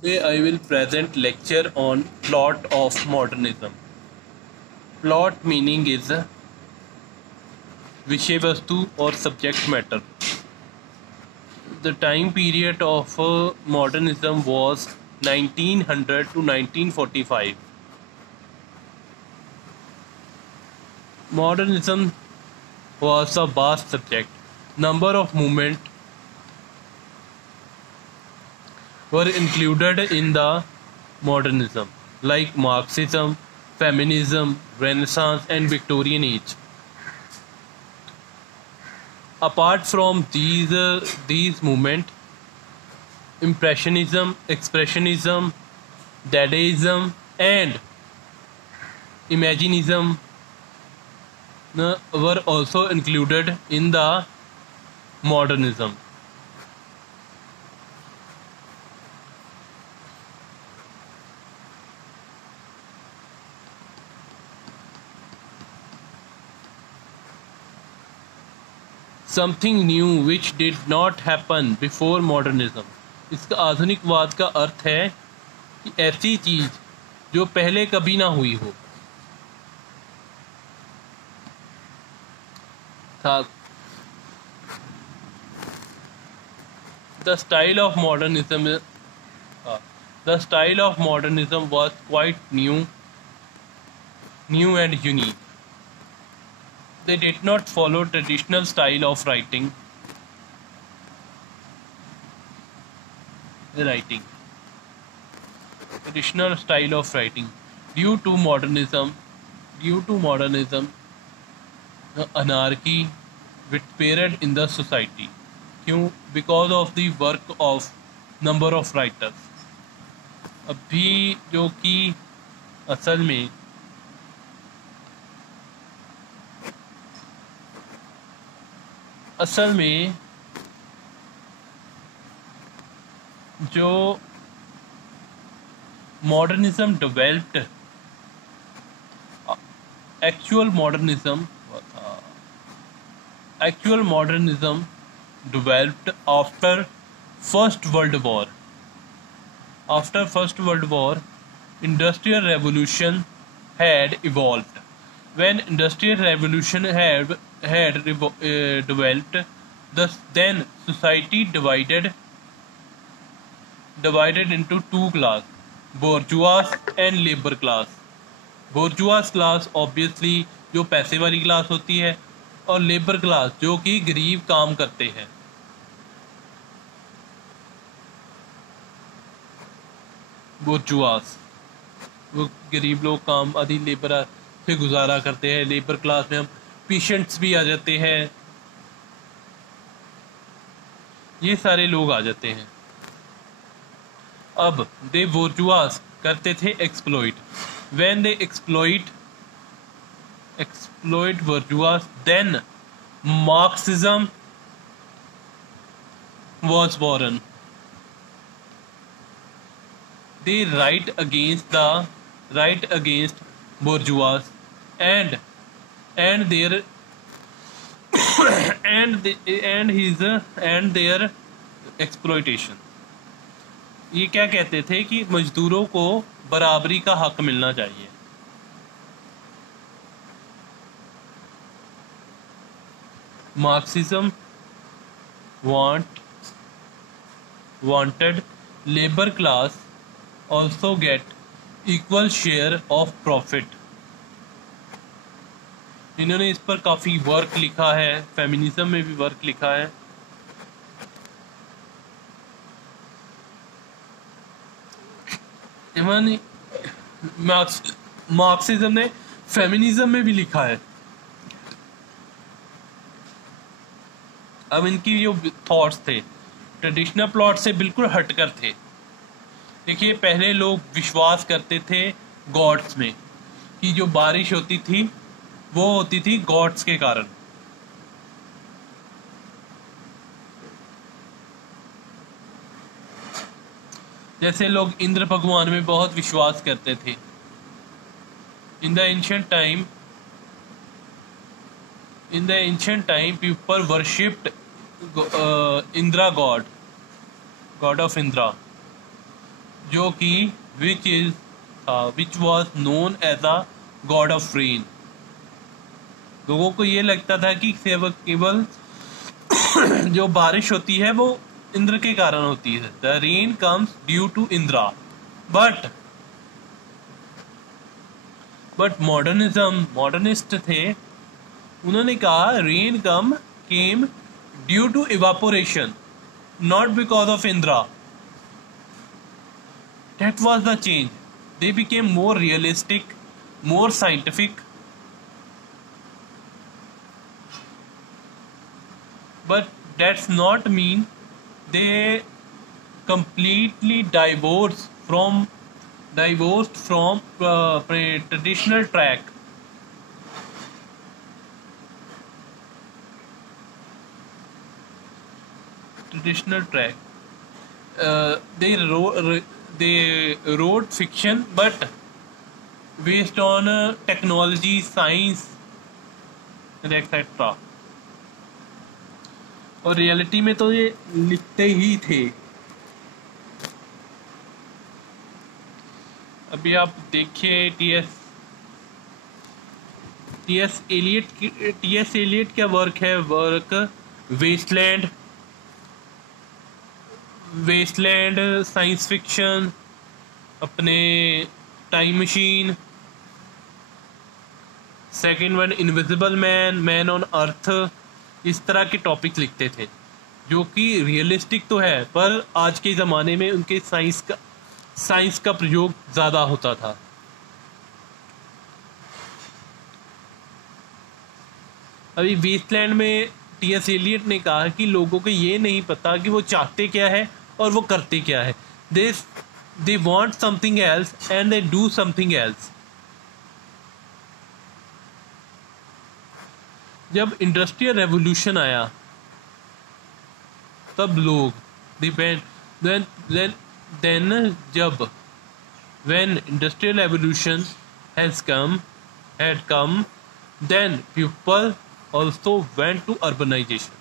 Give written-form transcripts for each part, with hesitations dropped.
Today I will present lecture on plot of modernism. Plot meaning is विषय वस्तु or subject matter. The time period of modernism was 1900 to 1945. Modernism was a vast subject. Number of movements were included in the modernism, like Marxism, feminism, Renaissance, and Victorian age. Apart from these movements, Impressionism, Expressionism, Dadaism, and Imaginism were also included in the modernism. Something new which did not happen before modernism. इसका आधुनिकवाद का अर्थ है कि ऐसी चीज जो पहले कभी ना हुई हो. The style of modernism was quite new and unique. They did not follow traditional style of writing. Traditional style of writing. Due to modernism, anarchy spread in the society. क्यों? Because of the work of number of writers. अभी जो कि असल में जो modernism developed, actual modernism developed after First World War. After First World War, Industrial Revolution had evolved. When Industrial Revolution had developed, then society divided into two classes, bourgeois and labor class. Bourgeois class obviously जो पैसे वाली class होती है, और labour class जो कि गरीब काम करते हैं. बोर्जुआस वो गरीब लोग काम आदि लेबर से गुजारा करते हैं. लेबर क्लास में हम पेशेंट्स भी आ जाते हैं, ये सारे लोग आ जाते हैं. अब दे बोर्जुआस करते थे exploit. When they exploit bourgeois, then Marxism was born. They write against bourgeois and their and their exploitation. ये क्या कहते थे कि मजदूरों को बराबरी का हक मिलना चाहिए. Marxism wanted labor class also get equal share of profit. इन्होंने इस पर काफ़ी वर्क लिखा है, फेमिनिज्म में भी वर्क लिखा है. मार्क्सिज्म ने फेमिनिज्म में भी लिखा है. अब इनकी जो थॉट्स थे ट्रेडिशनल प्लॉट से बिल्कुल हटकर थे. देखिए, पहले लोग विश्वास करते थे गॉड्स में, कि जो बारिश होती थी वो होती थी गॉड्स के कारण. जैसे लोग इंद्र भगवान में बहुत विश्वास करते थे. In the ancient time people worshipped Indra god of Indra. जो कि which was known as a god of rain. लोगों को ये लगता था कि केवल जो बारिश होती है वो इंद्र के कारण होती है। The rain comes due to Indra. But modernist थे, उन्होंने कहा rain came due to evaporation, not because of Indra. That was the change. They became more realistic, more scientific, but that's not mean they completely divorced from traditional track. They wrote fiction but based on technology, science and etc. और reality में तो ये लिखते ही थे। अभी आप देखिए TS Elliott क्या वर्क है, वेस्टलैंड साइंस फिक्शन, अपने time machine, second one invisible man on earth, इस तरह के टॉपिक लिखते थे जो कि रियलिस्टिक तो है, पर आज के ज़माने में उनके साइंस का प्रयोग ज़्यादा होता था। अभी वेस्टलैंड में टीएस एलियट ने कहा कि लोगों को ये नहीं पता कि वो चाहते क्या है और वो करते क्या है। They want something else and they do something else. जब इंडस्ट्रियल रेवोल्यूशन आया तब लोग when industrial revolution had come, then people also went to urbanization.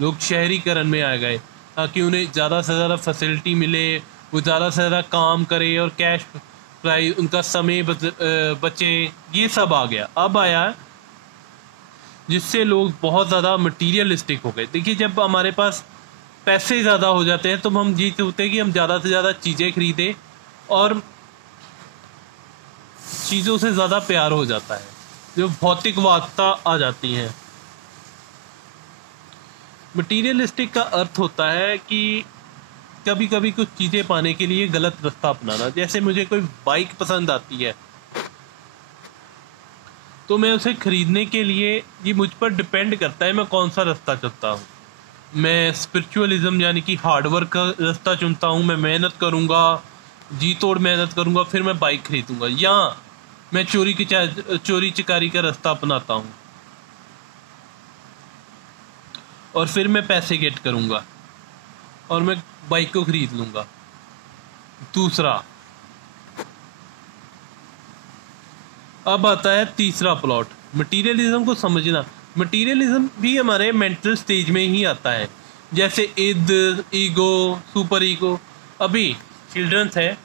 लोग शहरीकरण में आ गए ताकि उन्हें ज़्यादा से ज़्यादा फैसिलिटी मिले, वो ज़्यादा से ज़्यादा काम करे और कैश प्राइस, उनका समय बचे, ये सब आ गया। अब आया जिससे लोग बहुत ज़्यादा मटीरियलिस्टिक हो गए। देखिए, जब हमारे पास पैसे ज़्यादा हो जाते हैं तो हम ये सोचते हैं कि हम ज़्यादा से ज़्यादा चीज़ें खरीदें और चीज़ों से ज़्यादा प्यार हो जाता है, जो भौतिकवादता आ जाती हैं। मटीरियलिस्टिक का अर्थ होता है कि कभी कभी कुछ चीज़ें पाने के लिए गलत रास्ता अपनाना। जैसे मुझे कोई बाइक पसंद आती है तो मैं उसे खरीदने के लिए, ये मुझ पर डिपेंड करता है मैं कौन सा रास्ता चुनता हूँ। मैं स्पिरिचुअलिज्म यानी कि हार्डवर्क का रास्ता चुनता हूँ, मैं मेहनत करूँगा, जी तोड़ मेहनत करूँगा, फिर मैं बाइक खरीदूँगा। या मैं चोरी चिकारी का रास्ता अपनाता हूँ और फिर मैं पैसे गेट करूँगा और मैं बाइक को खरीद लूँगा। दूसरा, अब आता है तीसरा प्लॉट, मटीरियलिज्म को समझना। मटीरियलिज्म भी हमारे मेंटल स्टेज में ही आता है, जैसे इद, ईगो, सुपर ईगो। अभी चिल्ड्रंस है,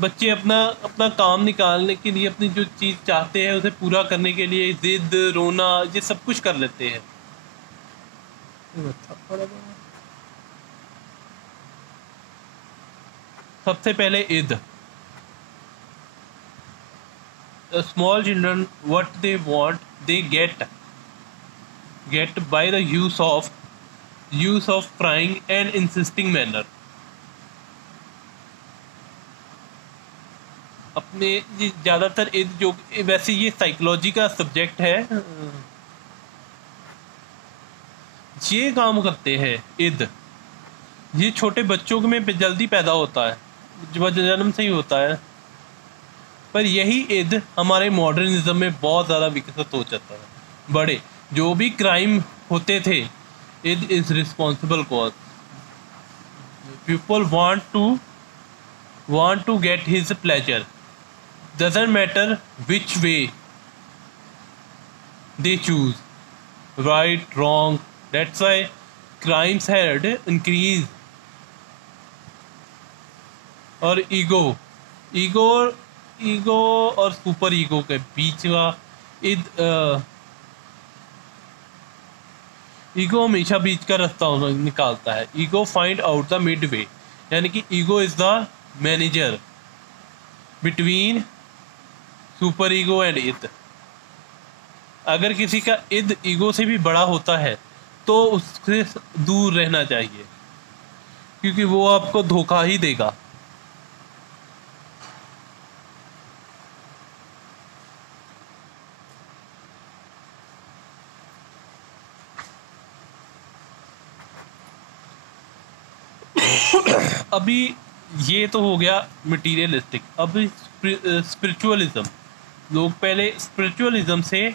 बच्चे अपना काम निकालने के लिए, अपनी जो चीज़ चाहते हैं उसे पूरा करने के लिए जिद, रोना, ये सब कुछ कर लेते हैं। सबसे पहले इद। Small children, what they want, they get by the use of prying and insisting manner. अपने ज़्यादातर जो वैसे ये साइकोलॉजी का सब्जेक्ट है, ये काम करते हैं इद। ये छोटे बच्चों में जल्दी पैदा होता है, जन्म से ही होता है, पर यही इद हमारे मॉडर्निज्म में बहुत ज़्यादा विकसित हो जाता है। बड़े जो भी क्राइम होते थे, id is responsible cause. People want to get his pleasure, doesn't matter which way they choose, right, wrong. That's why crimes had increased और ईगो ईगो ईगो और सुपर ईगो के बीच का ईगो हमेशा बीच का रास्ता निकालता है। Ego find out the mid way, यानी कि ego is the manager between super ego and id. अगर किसी का इद ईगो से भी बड़ा होता है तो उससे दूर रहना चाहिए, क्योंकि वो आपको धोखा ही देगा। अभी ये तो हो गया मटीरियलिस्टिक। अब स्पिरिचुअलिज्म, लोग पहले स्पिरिचुअलिज्म से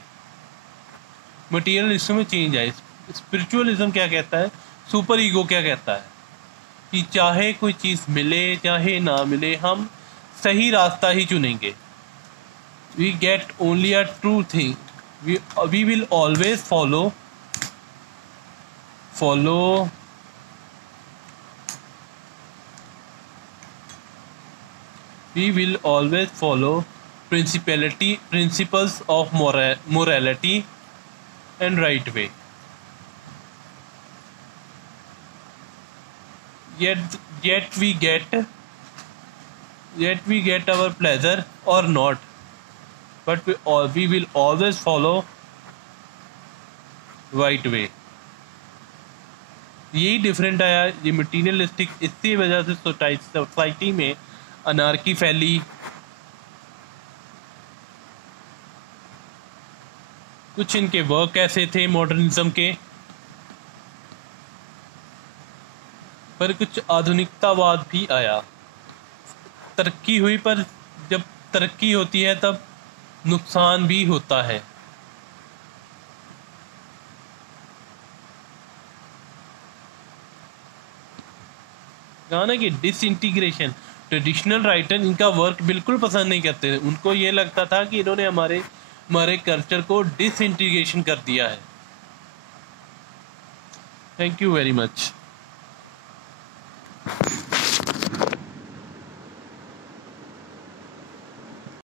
मटीरियलिज्म में चेंज आए। स्पिरिचुअलिज्म क्या कहता है, सुपर ईगो क्या कहता है कि चाहे कोई चीज़ मिले चाहे ना मिले, हम सही रास्ता ही चुनेंगे। We get only a true thing, we will always follow we will always follow principles of morality and right way, yet we get our pleasure or not, but we will always follow right way। यही different आया, ये materialistic. इसी वजह से society में anarchy फैली। कुछ इनके वर्क ऐसे थे मॉडर्निज्म के, पर कुछ आधुनिकतावाद भी आया। तरक्की हुई, पर जब तरक्की होती है तब नुकसान भी होता है। गाना की डिसइंटीग्रेशन, ट्रेडिशनल राइटर इनका वर्क बिल्कुल पसंद नहीं करते थे। उनको ये लगता था कि इन्होंने हमारे कल्चर को डिसइंटीग्रेशन कर दिया है। Thank you very much.